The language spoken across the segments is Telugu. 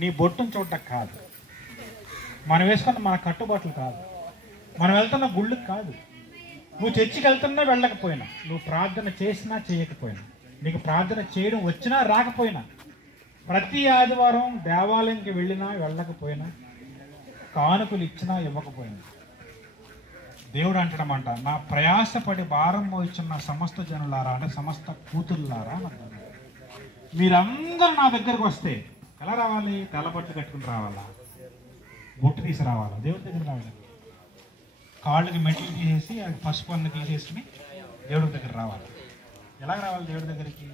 నీ బొట్టును చూడటం కాదు, మనం వేసుకున్న మన కట్టుబాట్లు కాదు, మనం వెళ్తున్న గుళ్ళకి కాదు, నువ్వు చర్చికి వెళ్తున్నా వెళ్ళకపోయినా, నువ్వు ప్రార్థన చేసినా చేయకపోయినా, నీకు ప్రార్థన చేయడం వచ్చినా రాకపోయినా, ప్రతి ఆదివారం దేవాలయంకి వెళ్ళినా వెళ్ళకపోయినా, కానుకలు ఇచ్చినా ఇవ్వకపోయినా, దేవుడు అంటాడమంట, నా ప్రయాసపడి భారం మోయిచున్న సమస్త జనులారా, అంటే సమస్త కూతురులారా అంటారు, మీరందరూ నా దగ్గరకు వస్తే ఎలా రావాలి? తెల్లబట్టలు కట్టుకుని రావాలా? బొట్టు తీసి రావాలా? దేవుడి దగ్గర రావాలి. కాళ్ళకి మెట్లు తీసేసి అది పసుపు అన్న తీసేసుకుని దేవుడి దగ్గర రావాలి. ఎలా రావాలి దేవుడి దగ్గరికి?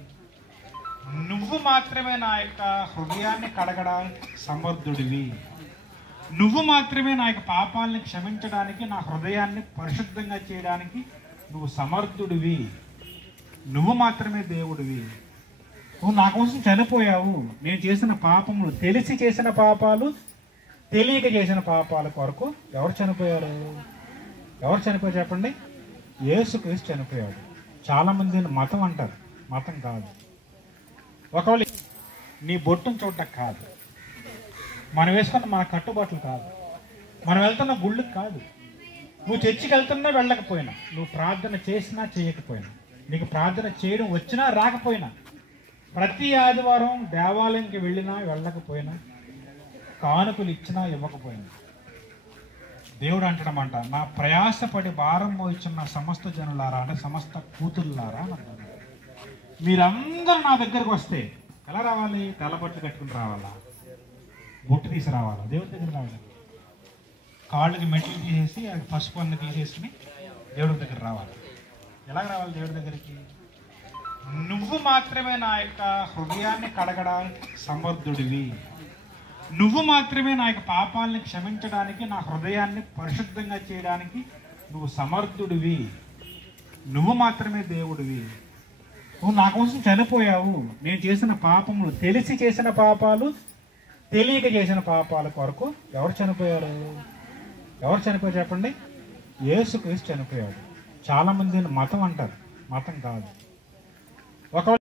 నువ్వు మాత్రమే నా యొక్క హృదయాన్ని కడగడానికి సమర్థుడివి, నువ్వు మాత్రమే నా యొక్క పాపాలని క్షమించడానికి, నా హృదయాన్ని పరిశుద్ధంగా చేయడానికి నువ్వు సమర్థుడివి, నువ్వు మాత్రమే దేవుడివి. నువ్వు నా కోసం చనిపోయావు. నేను చేసిన పాపములు, తెలిసి చేసిన పాపాలు, తెలియక చేసిన పాపాల కొరకు ఎవరు చనిపోయారు? ఎవరు చనిపోయారు చెప్పండి? యేసుక్రీస్తు చనిపోయాడు. చాలామంది మతం అంటారు, మతం కాదు. ఒకవేళ నీ బొట్టును చూడటం కాదు, మనం వేసుకున్న మన కట్టుబాట్లు కాదు, మనం వెళ్తున్న గుళ్ళకి కాదు, నువ్వు చర్చికి వెళ్తున్నా వెళ్ళకపోయినా, నువ్వు ప్రార్థన చేసినా చేయకపోయినా, నీకు ప్రార్థన చేయడం వచ్చినా రాకపోయినా, ప్రతి ఆదివారం దేవాలయంకి వెళ్ళినా వెళ్ళకపోయినా, కానుకలు ఇచ్చినా ఇవ్వకపోయినా, దేవుడు అంటాడమంట, నా ప్రయాసపడి భారం మోయిచున్న సమస్త జనులారా, అంటే సమస్త కూతురులారా అంటారు, మీరందరూ నా దగ్గరకు వస్తే ఎలా రావాలి? తెల్లబట్టలు కట్టుకుని రావాలా? బొట్టు తీసి రావాలా? దేవుడి దగ్గర రావాలి. కాళ్ళకి మెట్లు తీసేసి అది పసుపు అన్న తీసేసుకుని దేవుడి దగ్గర రావాలి. ఎలా రావాలి దేవుడి దగ్గరికి? నువ్వు మాత్రమే నా యొక్క హృదయాన్ని కడగడానికి సమర్థుడివి, నువ్వు మాత్రమే నా యొక్క పాపాలని క్షమించడానికి, నా హృదయాన్ని పరిశుద్ధంగా చేయడానికి నువ్వు సమర్థుడివి, నువ్వు మాత్రమే దేవుడివి. నువ్వు నా కోసం చనిపోయావు. నేను చేసిన పాపములు, తెలిసి చేసిన పాపాలు, తెలియక చేసిన పాపాల కొరకు ఎవరు చనిపోయారు? ఎవరు చనిపోయారు చెప్పండి? యేసుక్రీస్తు చనిపోయాడు. చాలామంది మతం అంటారు, మతం కాదు. ఒకవేళ